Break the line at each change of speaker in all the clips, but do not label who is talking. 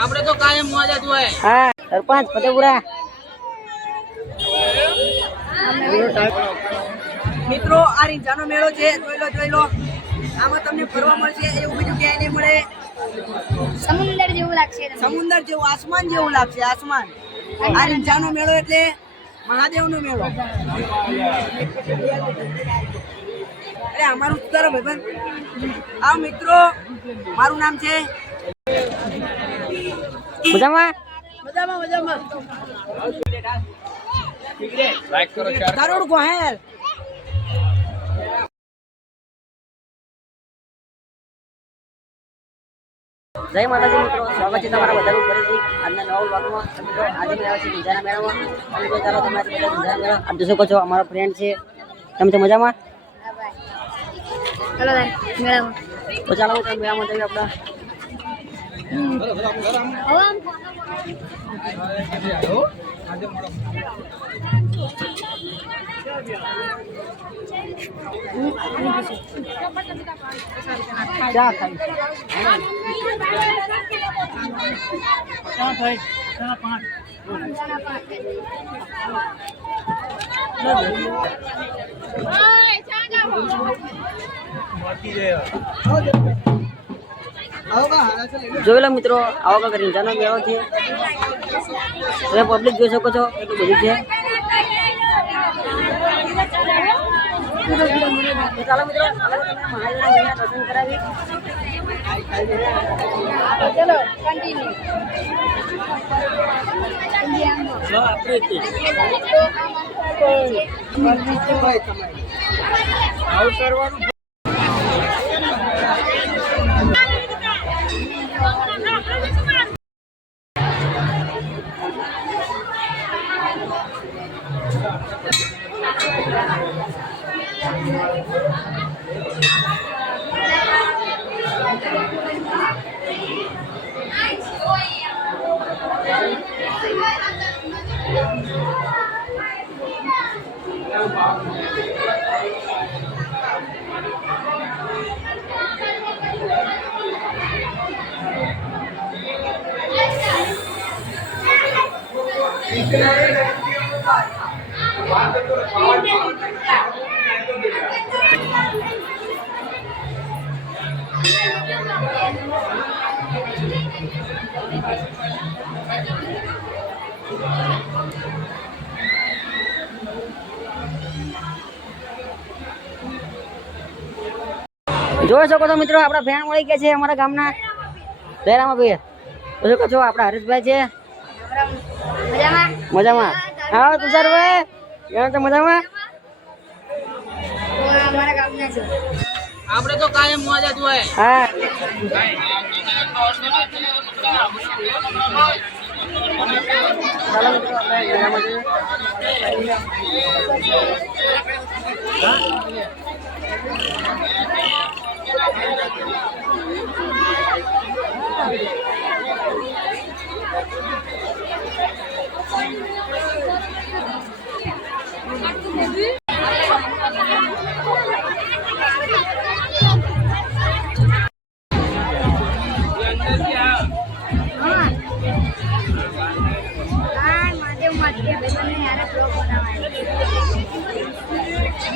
આપણે તો કાયમ મોજ જ હોય.
હા સરપંચ ફતેપુરા
મિત્રો આ રીંજાનો મેળો છે જોઈ લો જોઈ લો. આમાં તમને ફરવા મળશે એવું બીજું ક્યાંય નહીં મળે.
સમુદ્ર જેવું લાગશે
સમુદર જેવું આસમાન જેવું લાગશે આસમાન. આ રીંજાનો મેળો એટલે મહાદેવનો મેળો. અરે અમારું ઉત્તર ભાઈ આ મિત્રો. મારું નામ છે
મજામાં?
મજામાં મજામાં.
લાઈક કરો
કરોડ ગોહેલ.
જય માતાજી મિત્રો સ્વાગત છે તમારા બધાનું ફરીથી આજના નવા વ્લોગમાં. તો મિત્રો આજે મેં આવ્યા છે ઊંઝાના મેળામાં અને જો ચાલો તમે આજે ઊંઝાના મેળા. આપ જોઈ શકો છો અમારો ફ્રેન્ડ છે. તમે તો મજામાં?
હા ભાઈ. ચલો ભાઈ, મેળામાં.
તો ચાલો તમે મેળામાં જઈએ આપણા.
હવે આમ
ચા ખાઈ જોઈ લો મિત્રો આવા કંઈક રીંજાનો મેળો છે. તમે પબ્લિક જોઈ શકો છો એટલું બધું છે. તો ચાલો મિત્રો ચાલો તમને મહાદેવના મંદિરના દર્શન કરાવી
ચલો કન્ટિન્યુ ઇન્ડિયામાં
જોઈ શકો છો મિત્રો, આપણા ફેન મળી ગયા છે અમારા ગામના. જયરામા ભાઈ જોઈ શકો છો, આપણા હરેશભાઈ છે.
મજામાં?
મજામાં. હા તુષારભાઈ કેમ છે મજામાં?
આપણે તો કાયમ મજા જ હોય.
હા.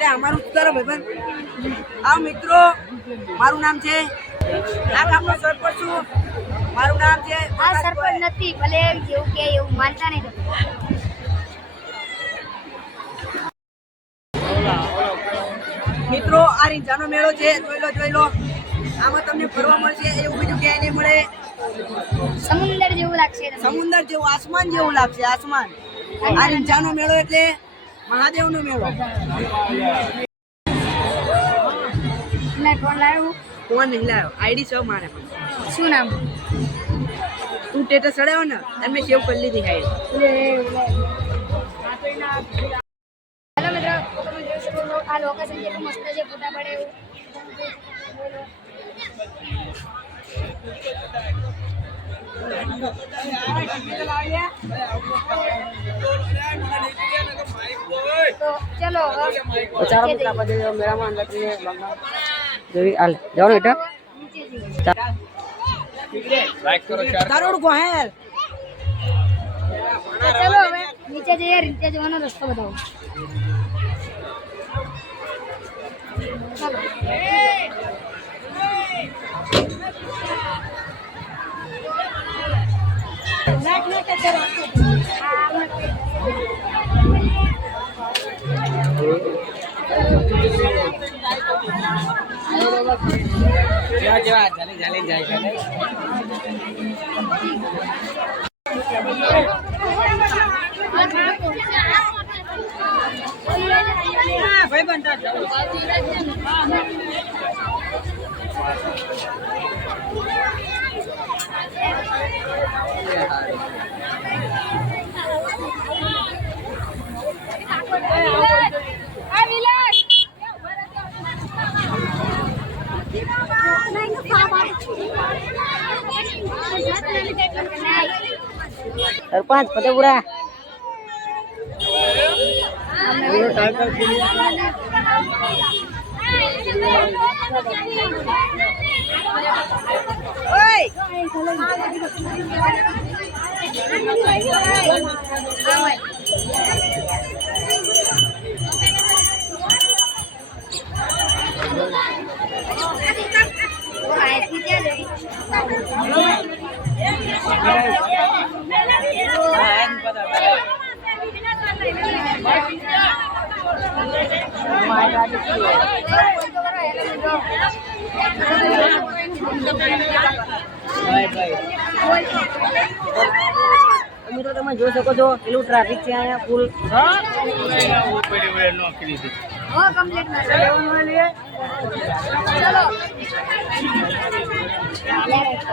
અરે અમારું ઉત્તર ભાઈબંધ આ મિત્રો મારું નામ છે આ ગામનો સરપંચ છું. મારું નામ છે
આ સરપંચ નથી ભલે જેવું કે એવું માનતા નહીં
મિત્રો આ રીંજાનો મેળો છે જોઈ લો જોઈ લો. આમાં તમને ફરવા મળશે એવું બીજું ક્યાંય નહીં મળે.
સમુદ્ર જેવું લાગશે.
સમુદ્ર જેવું આસમાન જેવું લાગશે આસમાન. આ રીંજાનો મેળો એટલે મહાદેવનો મેળો.
મેં ફોન લાવ્યો
ફોન નહીં લાવ્યો આઈડી છે મારે.
શું નામ?
તું ટેટસ ચડાવ્યો ને એમને સેવ કરી લીધી હાઈ
હેલો મિત્રો તમે જોઈ શકો છો આ લોકેશન કેટલું મસ્ત છે ફોટા પડે એવું. તો ચલો
મેળામાં અંદર જોઈ હાલ જવાનું
ગોહેલ
હવે નીચે જઈએ નીચે જવાનો રસ્તો બતાવો. ચાલો
જેવા જેવા ચાલી ચાલી જાય.
સરપંચ ફતેપુરા તો મિત્રો તમે જોઈ શકો છો પેલું ટ્રાફિક છે અહીંયા ફૂલ
હો કમ્પ્લીટ ચલો ના ના બસો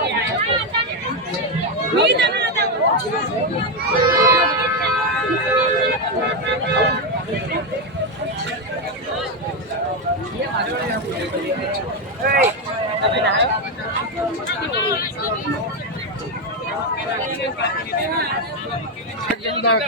પચાસ છે તો તમે જોઈ શકો છો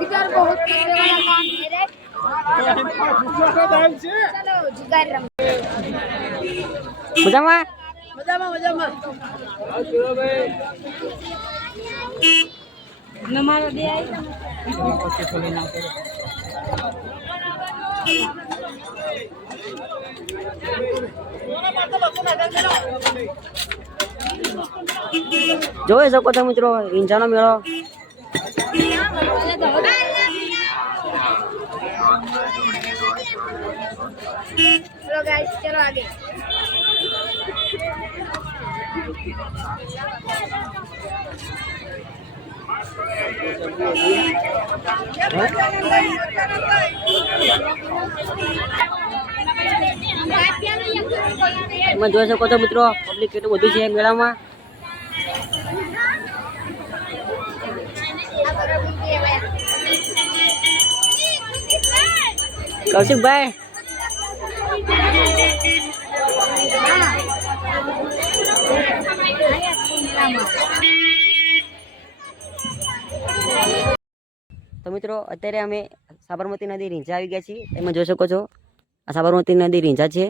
इधर बहुत करने वाला काम है रे चलो जुगाड़ रंग
મજામાં
મજામાં મજામાં. નમારો
જોઈ શકો છો મિત્રો ઈંજાનો મેળો.
ચલો ગાઈસ ચલો આગે
તમે જોઈ શકો છો મિત્રો પબ્લિક કેટલું બધું છે મેળામાં કૌશિકભાઈ તો મિત્રો અત્યારે અમે સાબરમતી નદી રીંઝા આવી ગયા છીએ. તમે જોઈ શકો છો આ સાબરમતી નદી રીંઝા છે.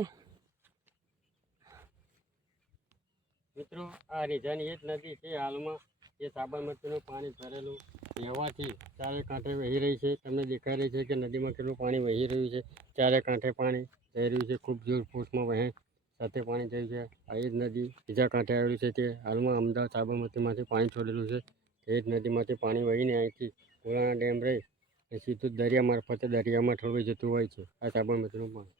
મિત્રો આ રીંઝાની એક નદી છે હાલમાં. એ સાબરમતીનું પાણી ભરેલું વહેવાથી ચારે કાંઠે વહી રહી છે. તમને દેખાઈ રહી છે કે નદીમાં કેટલું પાણી વહી રહ્યું છે. ચારે કાંઠે પાણી વહી રહ્યું છે. ખૂબ જોર ફોર્સમાં વહે સાથે પાણી થયું છે. આ એ જ નદી બીજા કાંઠે આવેલી છે તે હાલમાં અમદાવાદ સાબરમતીમાંથી પાણી છોડેલું છે. એ જ નદીમાંથી પાણી વહીને અહીંથી પુરાણા ડેમ રહી સીધું દરિયા મારફતે દરિયામાં ઠળવાઈ જતું હોય છે. આ સાબરમતીનું પાણી.